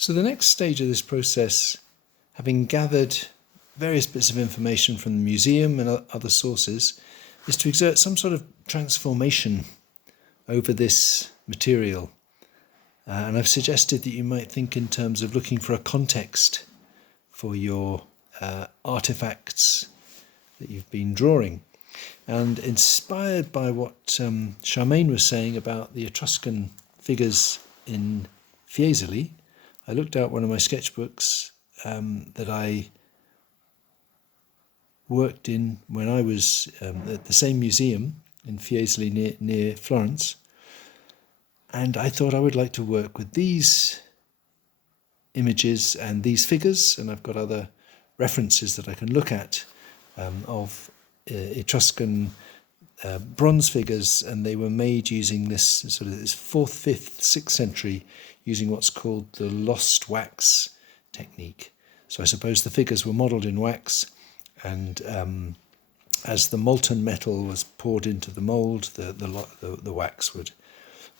So the next stage of this process, having gathered various bits of information from the museum and other sources, is to exert some sort of transformation over this material. And I've suggested that you might think in terms of looking for a context for your artifacts that you've been drawing. And inspired by what Charmaine was saying about the Etruscan figures in Fiesole, I looked out one of my sketchbooks that I worked in when I was at the same museum in Fiesole near Florence. And I thought I would like to work with these images and these figures, and I've got other references that I can look at of Etruscan bronze figures, and they were made using this sort of this 4th, 5th, 6th century, using what's called the lost wax technique. So I suppose the figures were modelled in wax, and as the molten metal was poured into the mould, the wax would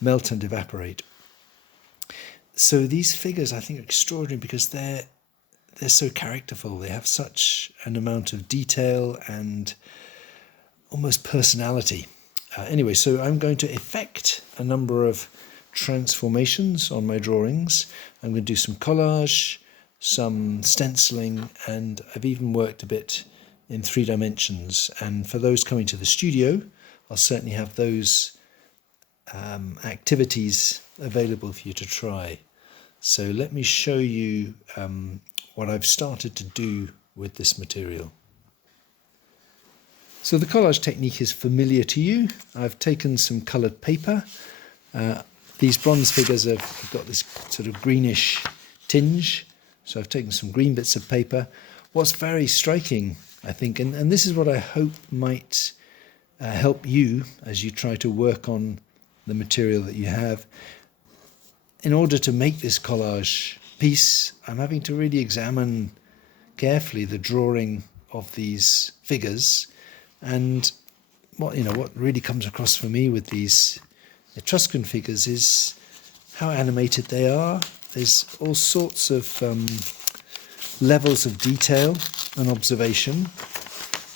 melt and evaporate. So these figures, I think, are extraordinary because they're so characterful. They have such an amount of detail and almost personality. Anyway, so I'm going to effect a number of transformations on my drawings. I'm going to do some collage, some stenciling, and I've even worked a bit in 3 dimensions. And for those coming to the studio, I'll certainly have those activities available for you to try. So let me show you what I've started to do with this material. So the collage technique is familiar to you. I've taken some coloured paper. These bronze figures have got this sort of greenish tinge, so I've taken some green bits of paper. What's very striking, I think, and this is what I hope might help you as you try to work on the material that you have. In order to make this collage piece, I'm having to really examine carefully the drawing of these figures, and what really comes across for me with these Etruscan figures is how animated they are. There's all sorts of levels of detail and observation,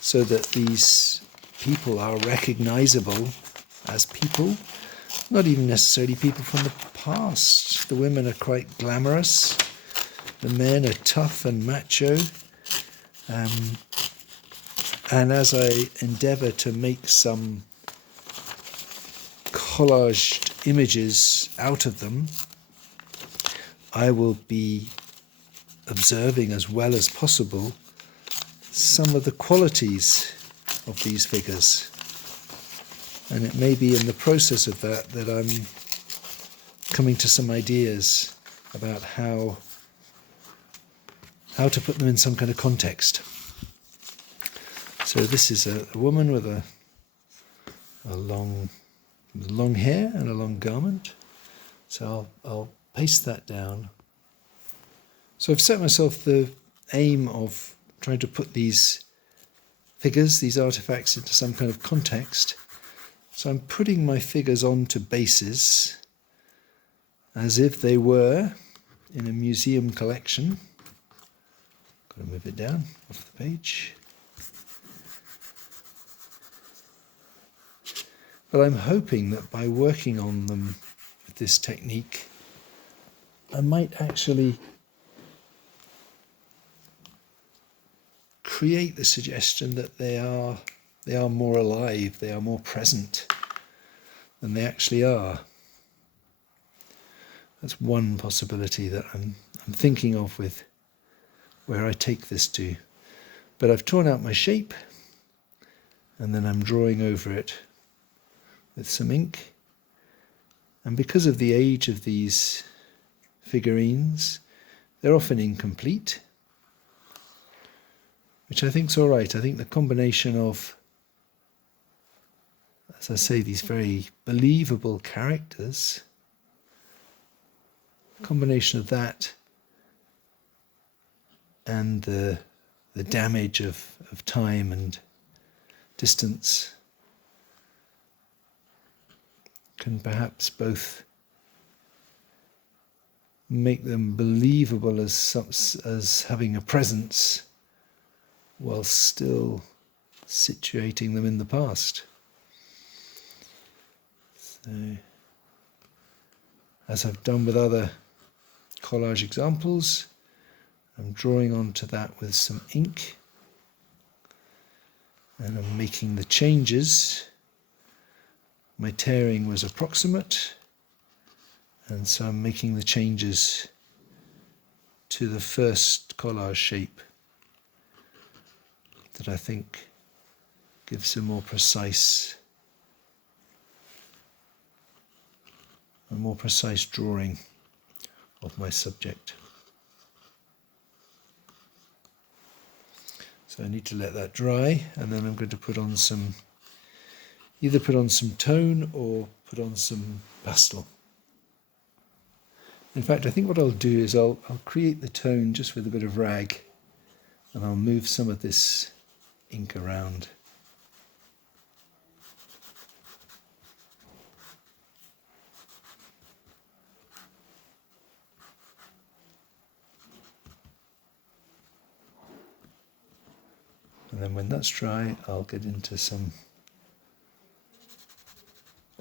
so that these people are recognizable as people, not even necessarily people from the past. The women are quite glamorous, the men are tough and macho, and as I endeavour to make some collaged images out of them, I will be observing as well as possible some of the qualities of these figures. And it may be in the process of that I'm coming to some ideas about how to put them in some kind of context. So this is a woman with a long hair and a long garment. So I'll paste that down. So I've set myself the aim of trying to put these figures, these artifacts, into some kind of context. So I'm putting my figures onto bases as if they were in a museum collection. Got to move it down off the page. But I'm hoping that by working on them with this technique, I might actually create the suggestion that they are more alive, they are more present than they actually are. That's one possibility that I'm thinking of with where I take this to. But I've torn out my shape, and then I'm drawing over it with some ink. And because of the age of these figurines, they're often incomplete, which I think's all right. I think the combination of, as I say, these very believable characters, combination of that and the damage of time and distance can perhaps both make them believable as having a presence while still situating them in the past. So, as I've done with other collage examples, I'm drawing onto that with some ink, and I'm making the changes. My tearing was approximate, and so I'm making the changes to the first collage shape that I think gives a more precise drawing of my subject. So I need to let that dry, and then I'm going to put on either put on some tone or put on some pastel. In fact, I think what I'll do is I'll create the tone just with a bit of rag, and I'll move some of this ink around. And then when that's dry, I'll get into some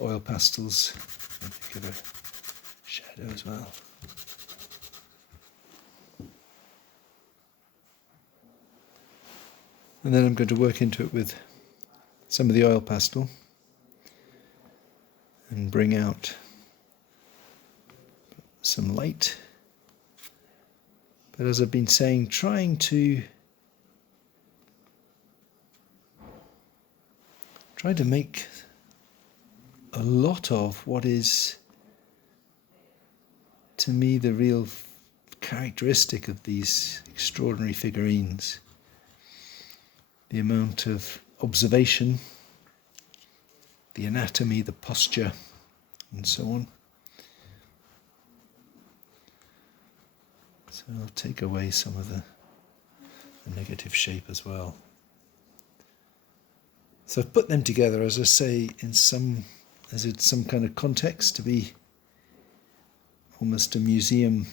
oil pastels and give a shadow as well. And then I'm going to work into it with some of the oil pastel and bring out some light. But as I've been saying, try to make a lot of what is, to me, the real characteristic of these extraordinary figurines. The amount of observation, the anatomy, the posture, and so on. So I'll take away some of the negative shape as well. So I've put them together, as I say, in some kind of context, to be almost a museum,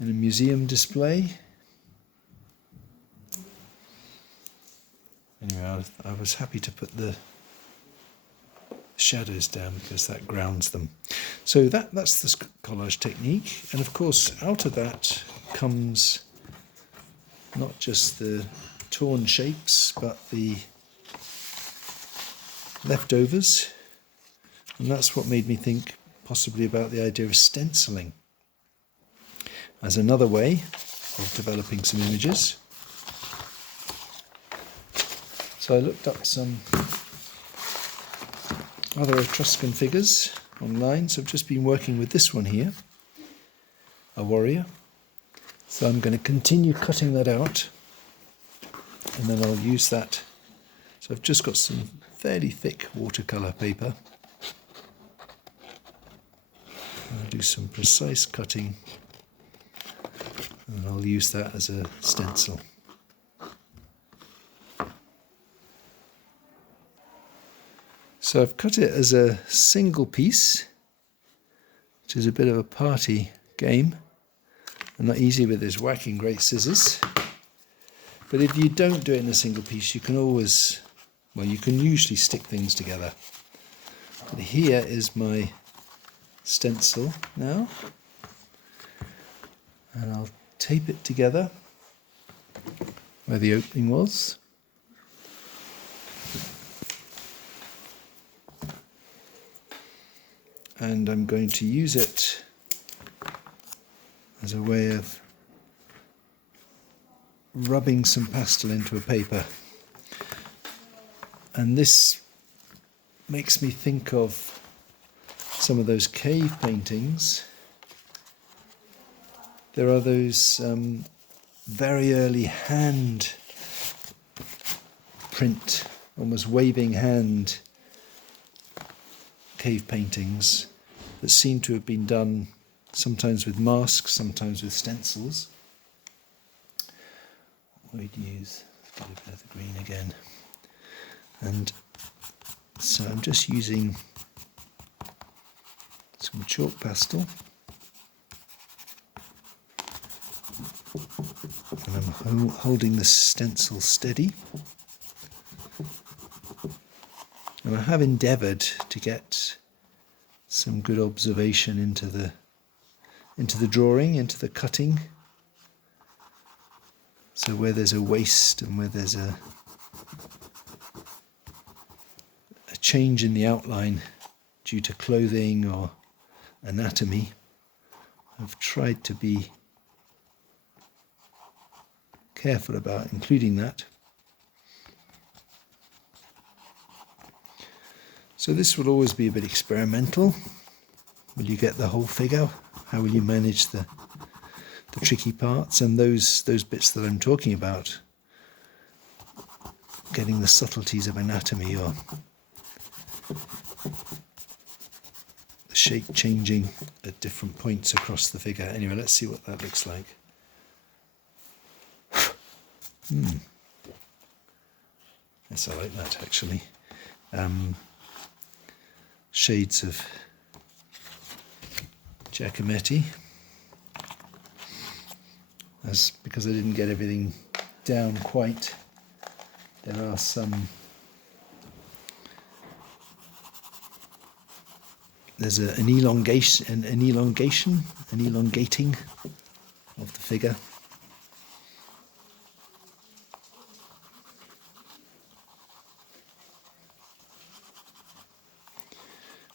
in a museum display. Anyway, I was happy to put the shadows down because that grounds them. So that's the collage technique, and of course out of that comes not just the torn shapes but the leftovers, and that's what made me think possibly about the idea of stenciling as another way of developing some images. So I looked up some other Etruscan figures online, so I've just been working with this one here, a warrior. So I'm going to continue cutting that out, and then I'll use that. So I've just got some fairly thick watercolour paper. I'll do some precise cutting, and I'll use that as a stencil. So I've cut it as a single piece, which is a bit of a party game, and not easy with this whacking great scissors. But if you don't do it in a single piece, you can always, well, you can usually stick things together. But here is my stencil now, and I'll tape it together where the opening was. And I'm going to use it as a way of rubbing some pastel into a paper. And this makes me think of some of those cave paintings. There are those very early hand print, almost waving hand cave paintings that seem to have been done sometimes with masks, sometimes with stencils. We'd use a bit of the green again, and so I'm just using some chalk pastel. And I'm holding the stencil steady. And I have endeavoured to get some good observation into the drawing, into the cutting. So where there's a waste and where there's a change in the outline due to clothing or anatomy, I've tried to be careful about including that. So this will always be a bit experimental. Will you get the whole figure? How will you manage the tricky parts and those bits that I'm talking about? Getting the subtleties of anatomy or the shape changing at different points across the figure. Anyway, let's see what that looks like. Yes, I like that actually. Shades of Giacometti. As because I didn't get everything down quite, there are some. There's an elongating of the figure.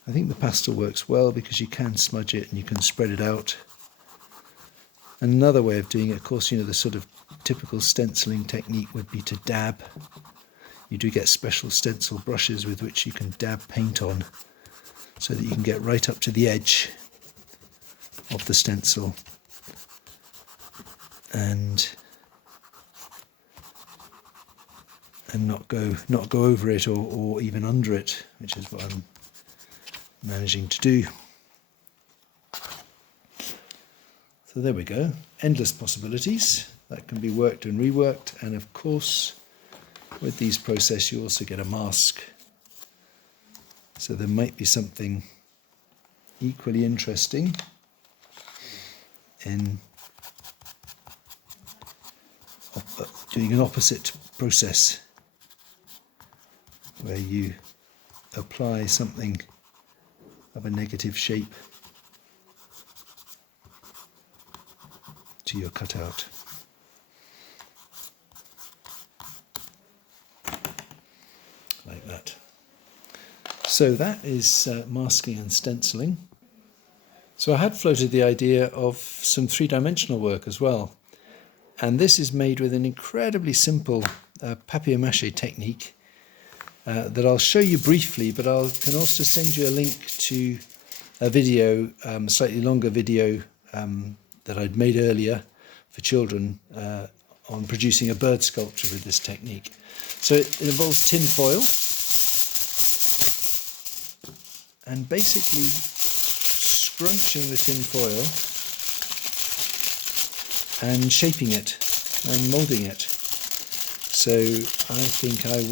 I think the pastel works well because you can smudge it and you can spread it out. Another way of doing it, of course, the sort of typical stenciling technique would be to dab. You do get special stencil brushes with which you can dab paint on so that you can get right up to the edge of the stencil and not go over it or even under it, which is what I'm managing to do. So there we go, endless possibilities that can be worked and reworked, and of course with these processes you also get a mask, so there might be something equally interesting in doing an opposite process where you apply something of a negative shape to your cutout. Like that. So that is masking and stenciling. So I had floated the idea of some three-dimensional work as well. And this is made with an incredibly simple PapiMache technique that I'll show you briefly, but I can also send you a link to a video, slightly longer video that I'd made earlier for children on producing a bird sculpture with this technique. So it involves tin foil and basically scrunching the tin foil and shaping it and moulding it. So I think I'm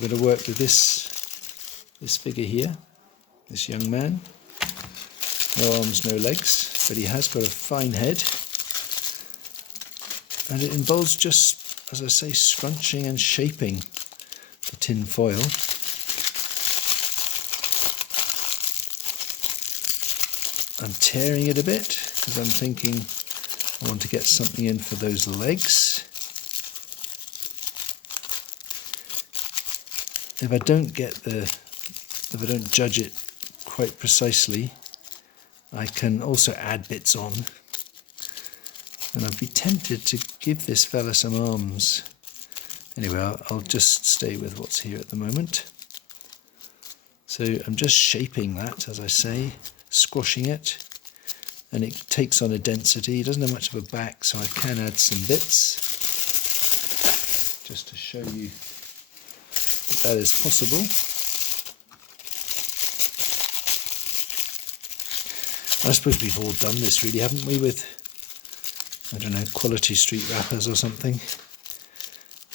going to work with this figure here, this young man. No arms, no legs, but he has got a fine head. And it involves just, as I say, scrunching and shaping the tin foil. I'm tearing it a bit because I'm thinking I want to get something in for those legs. If I don't judge it quite precisely, I can also add bits on. And I'd be tempted to give this fella some arms. Anyway, I'll just stay with what's here at the moment. So I'm just shaping that, as I say, squashing it, and it takes on a density. It doesn't have much of a back, so I can add some bits just to show you that is possible. I suppose we've all done this really, haven't we, with, I don't know, Quality Street wrappers or something.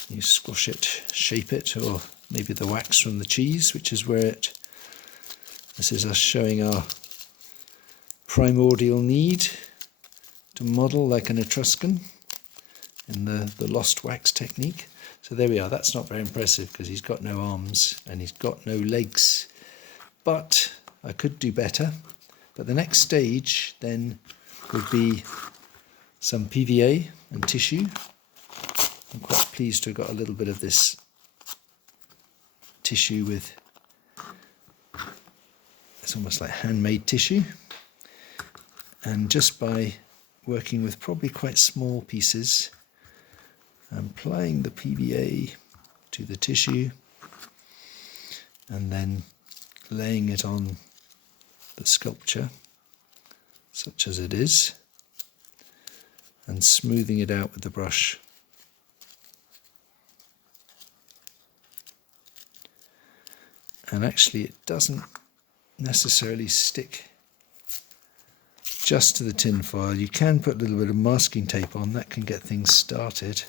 You squash it, shape it, or maybe the wax from the cheese, which is where this is us showing our primordial need to model like an Etruscan in the lost wax technique. So there we are. That's not very impressive because he's got no arms and he's got no legs. But I could do better. But the next stage then would be some PVA and tissue. I'm quite pleased to have got a little bit of this tissue with, it's almost like handmade tissue. And just by working with probably quite small pieces, I'm applying the PVA to the tissue and then laying it on the sculpture, such as it is, and smoothing it out with the brush. And actually it doesn't necessarily stick just to the tin foil. You can put a little bit of masking tape on, that can get things started.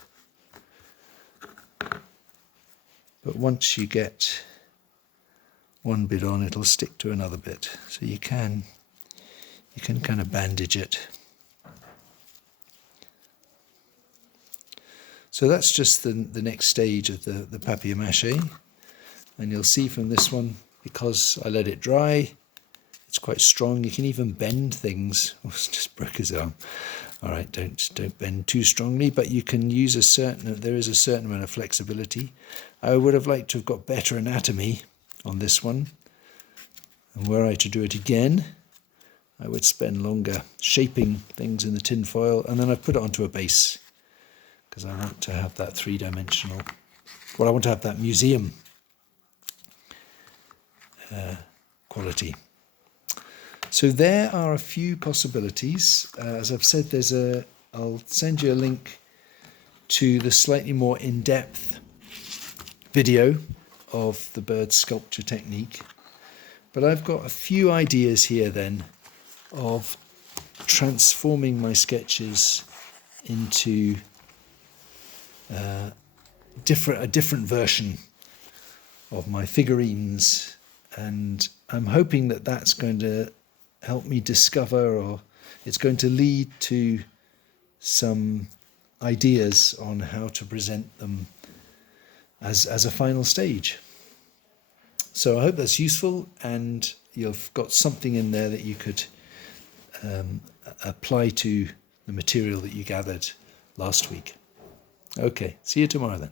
But once you get one bit on, it'll stick to another bit. So you can kind of bandage it. So that's just the next stage of the PapiMache. And you'll see from this one, because I let it dry, it's quite strong. You can even bend things. Oh, it's just broke his arm. All right, don't bend too strongly, but you can use there is a certain amount of flexibility. I would have liked to have got better anatomy on this one. And were I to do it again, I would spend longer shaping things in the tin foil, and then I've put it onto a base because I want to have that three-dimensional, well, I want to have that museum quality. So there are a few possibilities. As I've said, I'll send you a link to the slightly more in-depth video of the bird sculpture technique. But I've got a few ideas here then of transforming my sketches into a different version of my figurines. And I'm hoping that that's going to help me discover, or it's going to lead to some ideas on how to present them as a final stage. So I hope that's useful, and you've got something in there that you could apply to the material that you gathered last week. Okay, see you tomorrow then.